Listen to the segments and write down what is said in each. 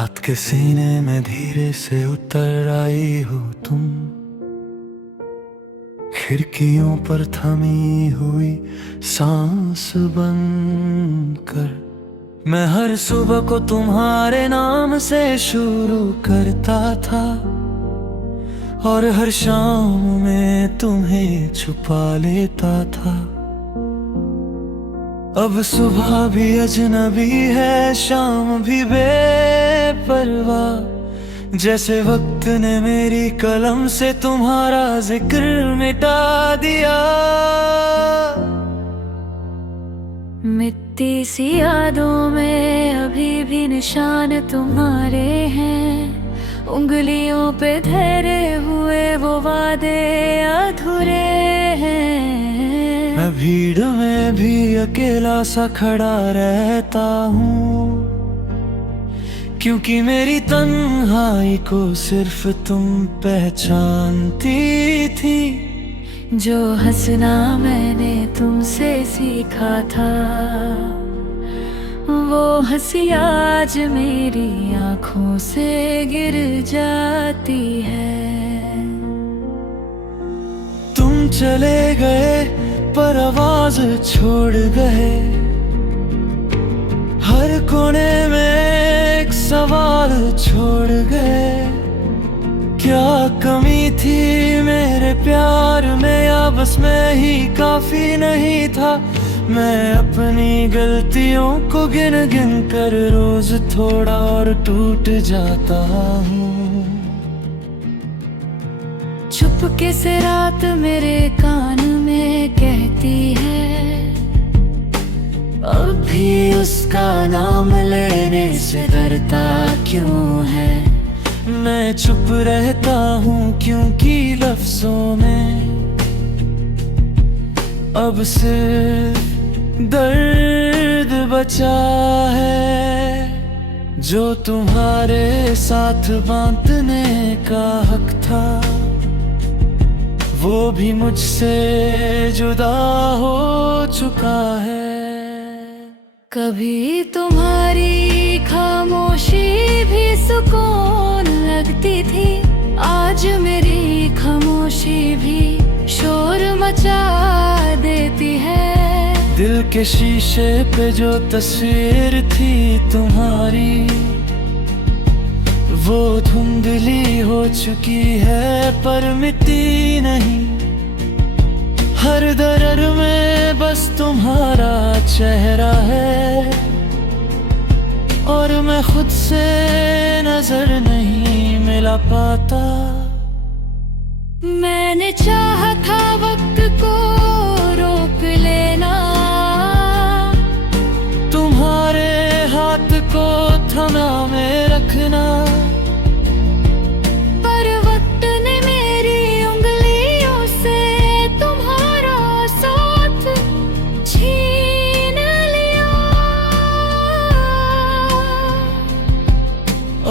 रात के सीने में धीरे से उतर आई हो तुम, खिड़कियों पर थमी हुई सांस बनकर। मैं हर सुबह को तुम्हारे नाम से शुरू करता था और हर शाम में तुम्हें छुपा लेता था। अब सुबह भी अजनबी है, शाम भी बेपरवाह, जैसे वक्त ने मेरी कलम से तुम्हारा जिक्र मिटा दिया। मिट्टी सी यादों में अभी भी निशान तुम्हारे हैं, उंगलियों पे ठहरे हुए वो वादे अधूरे हैं। मैं भीड़ में भी अकेला सा खड़ा रहता हूँ, क्योंकि मेरी तन्हाई को सिर्फ तुम पहचानती थी। जो हंसना मैंने तुमसे सीखा था, वो हंसी आज मेरी आंखों से गिर जाती है। तुम चले गए पर आवाज छोड़ गए, हर कोने में एक सवाल छोड़ गए। क्या कमी थी मेरे प्यार में, या बस मैं ही काफी नहीं था? मैं अपनी गलतियों को गिन गिन कर रोज थोड़ा और टूट जाता हूँ। चुपके से रात मेरे कान में कहती है, अब भी उसका नाम लेने से डरता क्यों है? मैं चुप रहता हूँ क्योंकि लफ्जों में अब सिर्फ दर्द बचा है। जो तुम्हारे साथ बांटने का हक था, वो भी मुझसे जुदा हो चुका है। कभी तुम्हारी खामोशी भी सुकून लगती थी, आज मेरी खामोशी भी शोर मचा देती है। दिल के शीशे पे जो तस्वीर थी तुम्हारी, वो धुंधली हो चुकी है पर मिटती नहीं। हर दरर में बस तुम्हारा चेहरा है, और मैं खुद से नजर नहीं मिला पाता। मैंने चाहा था वक्त को रोक लेना, तुम्हारे हाथ को थमा में रखना, पर वक्त ने मेरी उंगलियों से तुम्हारा साथ छीन लिया।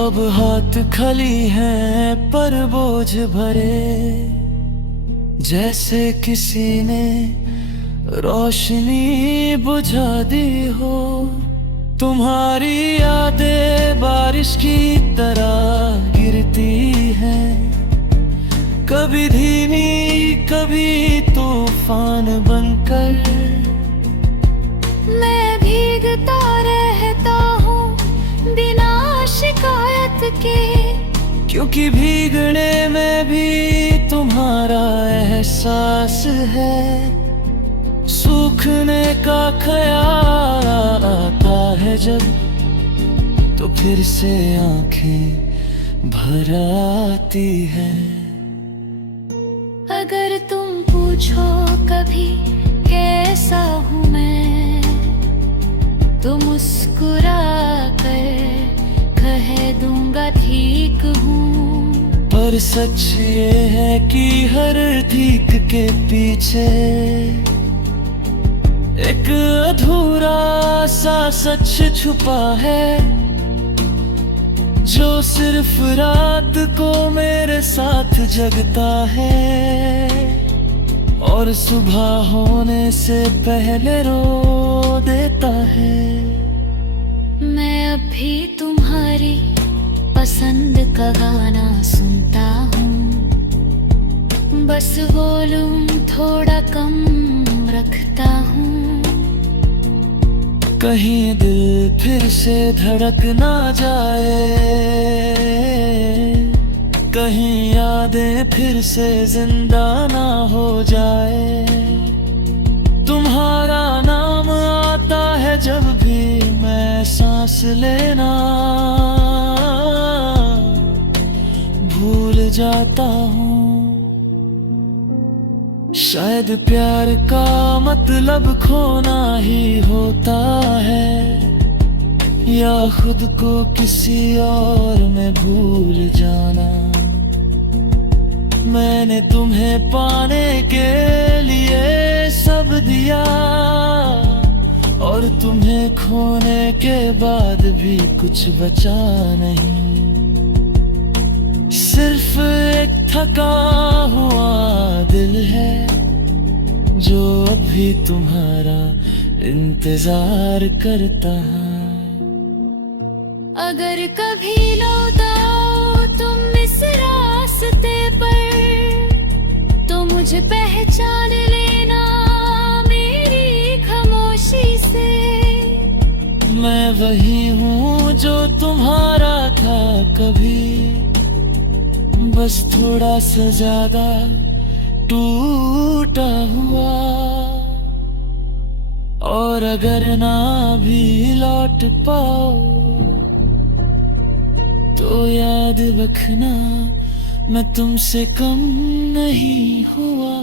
अब हाथ खाली हैं पर बोझ भरे, जैसे किसी ने रोशनी बुझा दी हो। तुम्हारी यादें बारिश की तरह गिरती हैं, कभी धीमी कभी तूफान बनकर। मैं भीगता रहता हूँ बिना शिकायत के, क्योंकि भीगने में भी तुम्हारा एहसास है। सूखने का ख्याल आता है जब, तो फिर से आंखें भर आती है। अगर तुम पूछो कभी कैसा हूँ मैं, तो मुस्कुरा कर कह दूंगा ठीक हूँ। पर सच ये है कि हर ठीक के पीछे एक अधूरा सा सच छुपा है, जो सिर्फ रात को मेरे साथ जगता है, और सुबह होने से पहले रो देता है। मैं अब भी तुम्हारी पसंद का गाना सुनता हूँ, बस वॉल्यूम थोड़ा कम रखता हूँ। कहीं दिल फिर से धड़क ना जाए, कहीं यादें फिर से जिंदा ना हो जाए। तुम्हारा नाम आता है जब भी मैं सांस लेना भूल जाता हूँ। शायद प्यार का मतलब खोना ही होता है, या खुद को किसी और में भूल जाना। मैंने तुम्हें पाने के लिए सब दिया, और तुम्हें खोने के बाद भी कुछ बचा नहीं। सिर्फ एक थका हुआ दिल है जो अभी तुम्हारा इंतजार करता है। अगर कभी लौटा तुम इस रास्ते पर, तो मुझे पहचान लेना मेरी खामोशी से। मैं वही हूँ जो तुम्हारा था कभी, बस थोड़ा सा ज्यादा टूटा हुआ। और अगर ना भी लौट पाओ तो याद रखना मैं तुमसे कम नहीं हुआ।